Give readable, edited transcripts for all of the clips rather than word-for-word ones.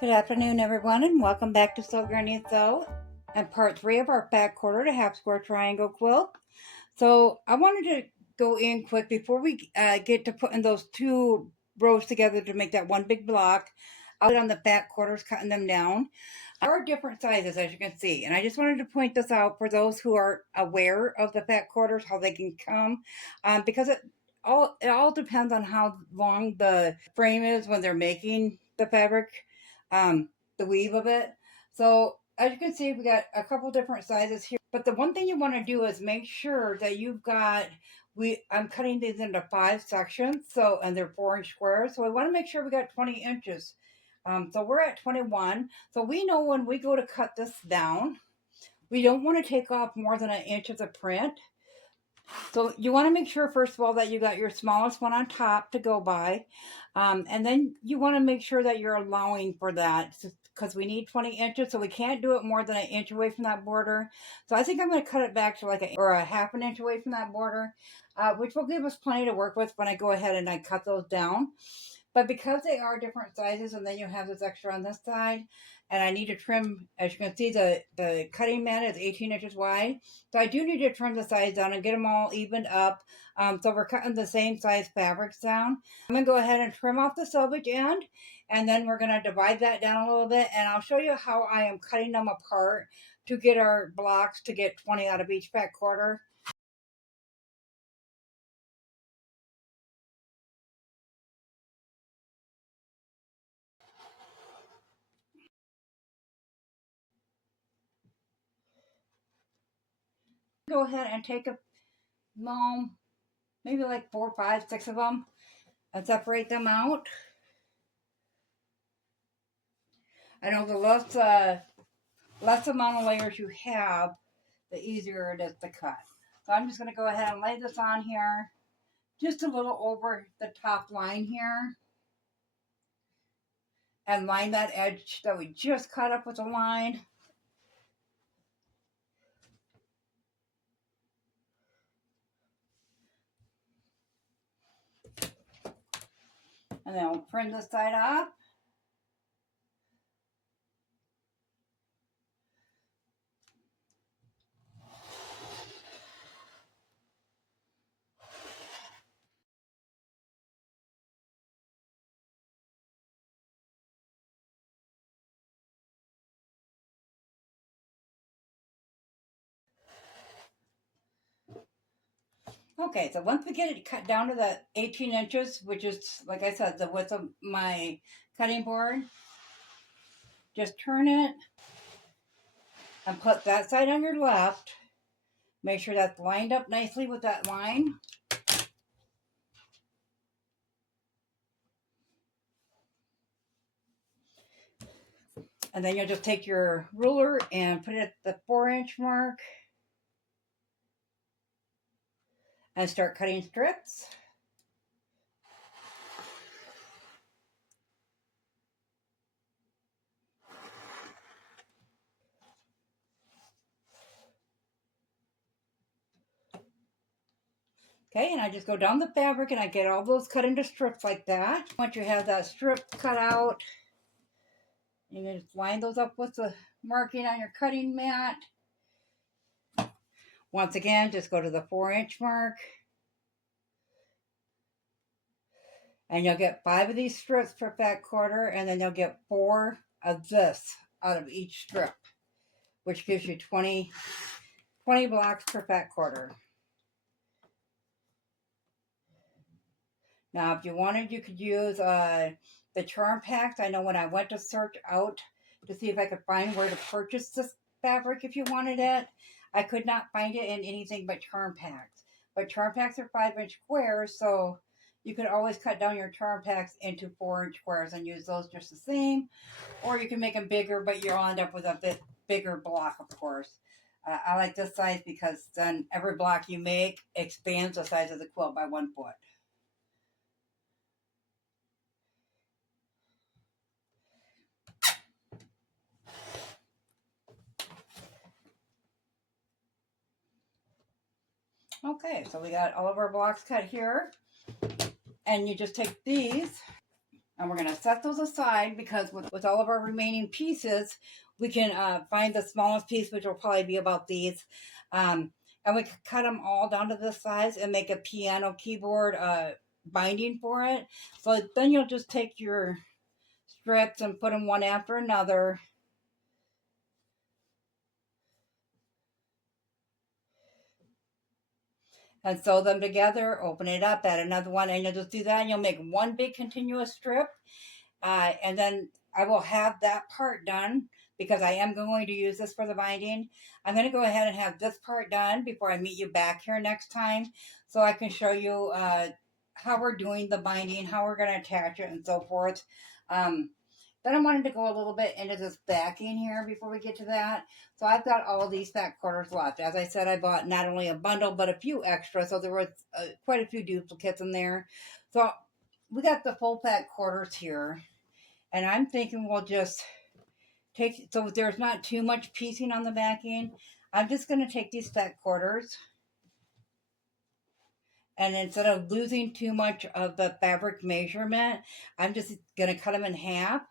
Good afternoon, everyone, and welcome back to Sew Granny Sew and part 3 of our fat quarter to half square triangle quilt. So I wanted to go in quick before we get to putting those two rows together to make that one big block. I'll put on the fat quarters, cutting them down. There are different sizes, as you can see, and I just wanted to point this out for those who are aware of the fat quarters, how they can come, because it all depends on how long the frame is when they're making the fabric, the weave of it. So as you can see, we got a couple different sizes here. But the one thing you want to do is make sure that you've got, I'm cutting these into 5 sections, so, and they're 4-inch squares. So we want to make sure we got 20 inches. So we're at 21. So we know when we go to cut this down, we don't want to take off more than 1 inch of the print. So you want to make sure, first of all, that you got your smallest one on top to go by. And then you want to make sure that you're allowing for that, because we need 20 inches, so we can't do it more than 1 inch away from that border. So I think I'm going to cut it back to like a half an inch away from that border, which will give us plenty to work with when I go ahead and I cut those down. But because they are different sizes, and then you have this extra on this side, and I need to trim, as you can see, the cutting mat is 18 inches wide. So I do need to trim the sides down and get them all evened up. So we're cutting the same size fabrics down. I'm going to go ahead and trim off the selvage end, and then we're going to divide that down a little bit, and I'll show you how I am cutting them apart to get our blocks to get 20 out of each fat quarter. Go ahead and take a maybe like 4, 5, 6 of them, and separate them out. I know the less amount of layers you have, the easier it is to cut. So I'm just going to go ahead and lay this on here, just a little over the top line here, and line that edge that we just cut up with a line. And then we'll print this side off. Okay, so once we get it cut down to the 18 inches, which is, like I said, the width of my cutting board, just turn it and put that side on your left. Make sure that's lined up nicely with that line. And then you'll just take your ruler and put it at the 4-inch mark and start cutting strips. Okay, and I just go down the fabric and I get all those cut into strips like that. Once you have that strip cut out, you can just line those up with the marking on your cutting mat. Once again, just go to the 4-inch mark. And you'll get 5 of these strips per fat quarter, and then you'll get 4 of this out of each strip, which gives you 20 blocks per fat quarter. Now, if you wanted, you could use the charm packs. I know when I went to search out to see if I could find where to purchase this fabric if you wanted it, I could not find it in anything but charm packs. But charm packs are 5-inch squares, so you could always cut down your charm packs into 4-inch squares and use those just the same. Or you can make them bigger, but you'll end up with a bit bigger block, of course. I like this size because then every block you make expands the size of the quilt by 1 foot. Okay, so we got all of our blocks cut here. And you just take these And we're going to set those aside because with all of our remaining pieces, we can find the smallest piece, which will probably be about these. And we can cut them all down to this size and make a piano keyboard binding for it. So then you'll just take your strips and put them one after another. And sew them together, open it up, add another one, and you'll just do that, and you'll make one big continuous strip. And then I will have that part done because I am going to use this for the binding. I'm going to go ahead and have this part done before I meet you back here next time so I can show you how we're doing the binding, how we're going to attach it, and so forth. Then I wanted to go a little bit into this backing here before we get to that. So I've got all these fat quarters left. As I said, I bought not only a bundle, but a few extra. So there was quite a few duplicates in there. So we got the full fat quarters here. And I'm thinking we'll just take, so there's not too much piecing on the backing. I'm just going to take these fat quarters. And instead of losing too much of the fabric measurement, I'm just going to cut them in half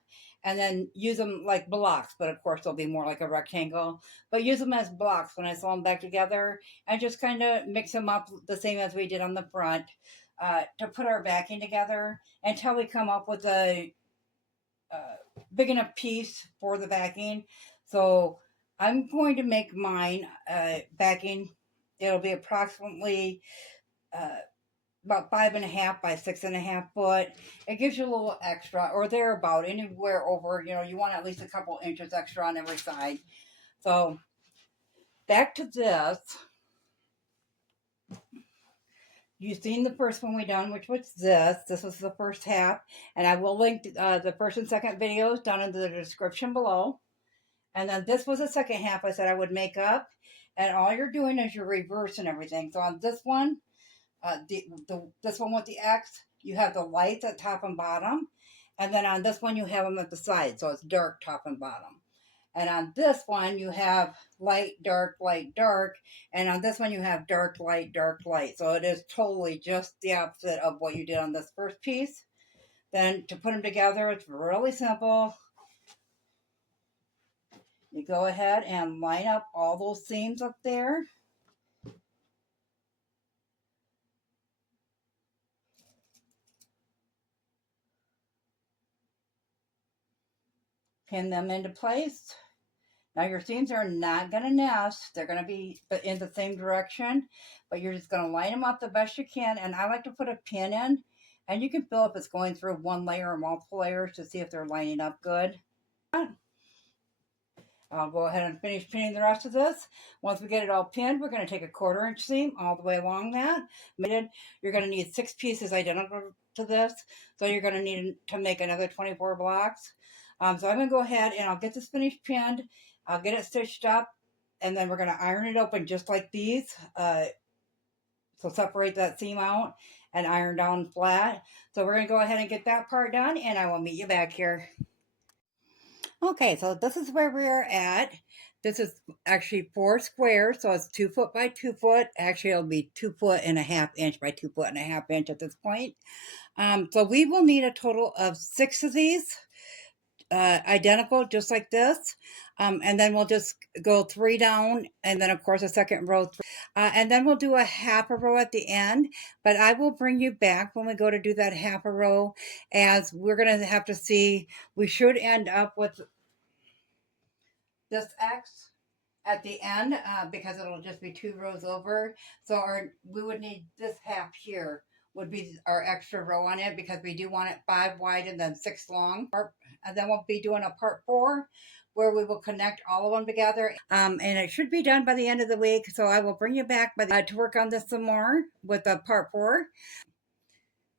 and then use them like blocks. But of course, they'll be more like a rectangle. But use them as blocks when I sew them back together and just kind of mix them up the same as we did on the front to put our backing together until we come up with a big enough piece for the backing. So I'm going to make mine backing. It'll be approximately about 5.5 by 6.5 foot. It gives you a little extra, or thereabout, anywhere over, you want at least a couple inches extra on every side. So back to this. You've seen the first one we done, which was this. This was the first half. And I will link the first and second videos down in the description below. And then this was the second half I said I would make up. And all you're doing is you're reversing everything. So on this one, this one with the X, you have the lights at top and bottom. And then on this one, you have them at the side. So it's dark top and bottom. And on this one, you have light, dark, light, dark. And on this one, you have dark, light, dark, light. So it is totally just the opposite of what you did on this first piece. Then to put them together, it's really simple. You go ahead and line up all those seams up there. Pin them into place. Now your seams are not going to nest. They're going to be in the same direction, but you're just going to line them up the best you can. And I like to put a pin in, and you can feel if it's going through one layer or multiple layers to see if they're lining up good. I'll go ahead and finish pinning the rest of this. Once we get it all pinned, we're going to take a 1/4 inch seam all the way along that. You're going to need 6 pieces identical to this, so you're going to need to make another 24 blocks. So I'm going to go ahead and I'll get this finished pinned. I'll get it stitched up, and then we're going to iron it open just like these. So separate that seam out and iron down flat. So we're going to go ahead and get that part done, and I will meet you back here. Okay, so this is where we're at. This is actually 4 squares, so it's 2 foot by 2 foot. Actually, it'll be 2.5 inch by 2.5 inch at this point. So we will need a total of 6 of these, identical, just like this. And then we'll just go 3 down, and then of course a second row. And then we'll do a half a row at the end. But I will bring you back when we go to do that half a row, as we're going to have to see. We should end up with this X at the end because it'll just be 2 rows over. So we would need this half here would be our extra row on it, because we do want it 5 wide and then 6 long. And then we'll be doing a part 4 where we will connect all of them together. And it should be done by the end of the week. So I will bring you back to work on this some more with the part 4.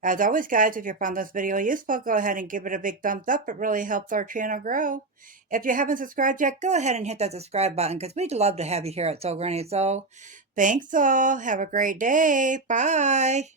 As always, guys, if you found this video useful, go ahead and give it a big thumbs up. It really helps our channel grow. If you haven't subscribed yet, go ahead and hit that subscribe button, because we'd love to have you here at Sew Granny Sew. Thanks all. Have a great day. Bye.